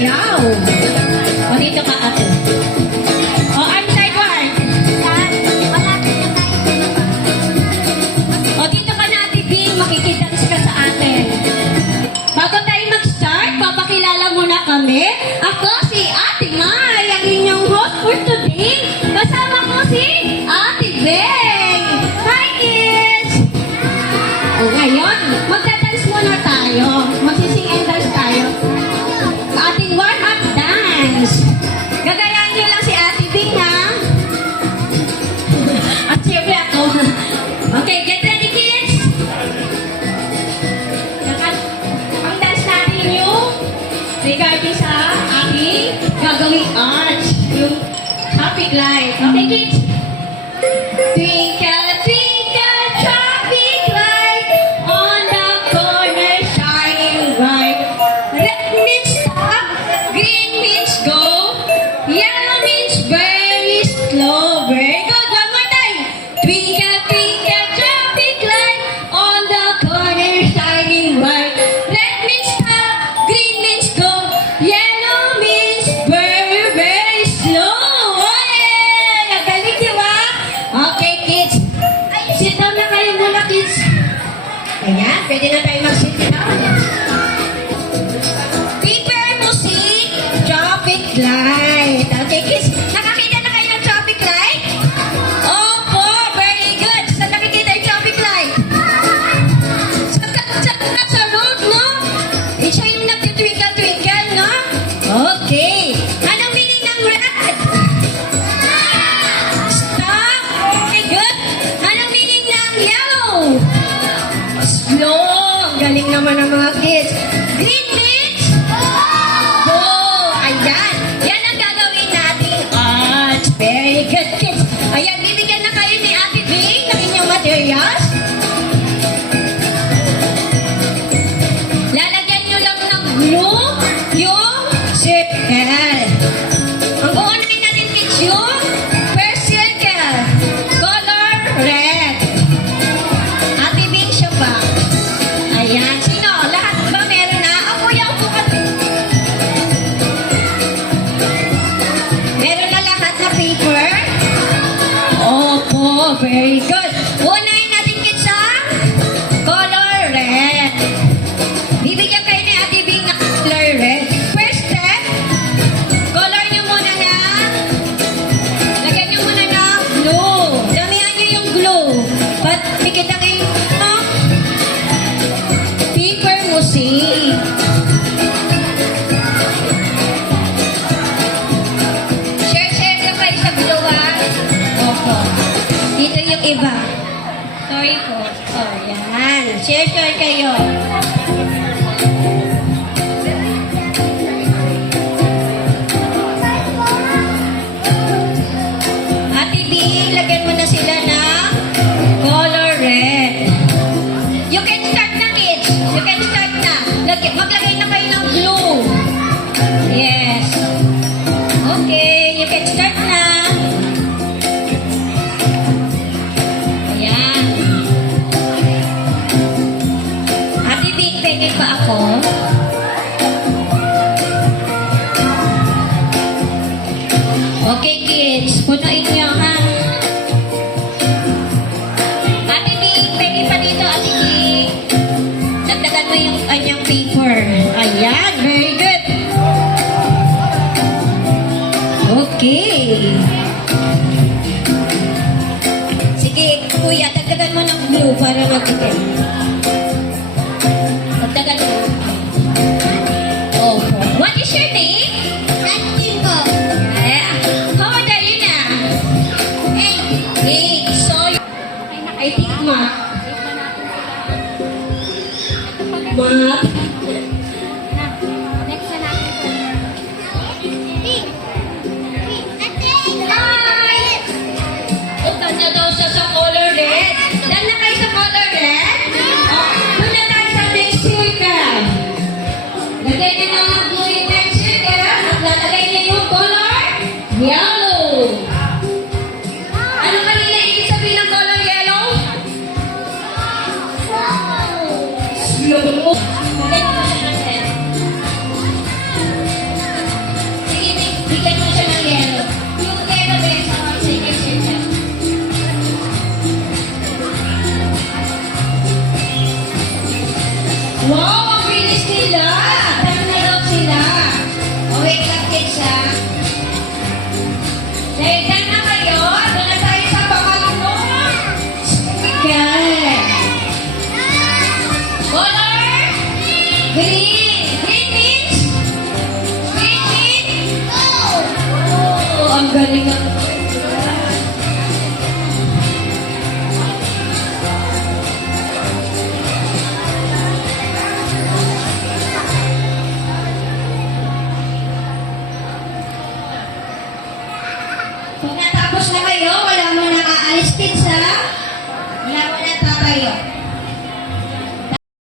raw. O, dito ka ate. O, I'm sideward. O, dito ka na ate Bing, makikidance ka sa atin. Bago tayo mag-start, papakilala muna kami. Ako si Ate Mai, ang inyong host for today. Kasama ko si Ate Beng. Hi kids! O, ngayon, magdadance muna tayo. Magsising and dance tayo. Ating warm-up dance. Gagayahin niyo lang si Ate Bing, ha? At siyempre ako. Okay, get ready, kids! Ang dance natin yung regarding sa ating gagawing arch. Yung traffic light. Okay, kids? Twinkle, twinkle, traffic light on the corner shining bright. Red means stop, green means go, yellow means very slow. Very good. One more time. Twinkle, twinkle, traffic light on the corner shining bright. Red means stop, green means go, yellow means very, very slow. Oh yeah! Ang galing, di ba? Okay, kids. Sit down na kayo muna, kids. Ayan, pwede na tayo mag-sit down. Prepare music, traffic light. Okay, kids. Nakakita na kayo ng traffic light? Opo, very good. Saan nakikita yung traffic light? Sa road, no? Siya yung nagtitwinkle-twinkle, no? Okay. Anong meaning ng red? Stop. Okay, good. Anong meaning ng yellow? Slow. Galing naman ang mga kids. Green means? Go. Ayan. Yan ang gagawin nating arch. Very good, kids. Ayan, bibigyan na kayo ni Ate Bing ng inyong materials. Lalagyan nyo lang ng glue yung circle. Ang uunahin natin, kids, yung first circle. Color red. Ate Bing siya ba? Ayan. Sino? Lahat ba meron na? Ako yung bukat. Meron na lahat na paper? Opo, very good. Unahin natin, kids, ang color red. Bibigyan kayo ni Ate Bing ng color red. First step, color nyo muna na. Lagyan nyo muna ng glue. Damihan nyo yung glue. But, pikita kayo ng paper music. Share lang kayo sa glue, ha? Opo. Dito yung iba. tatayo.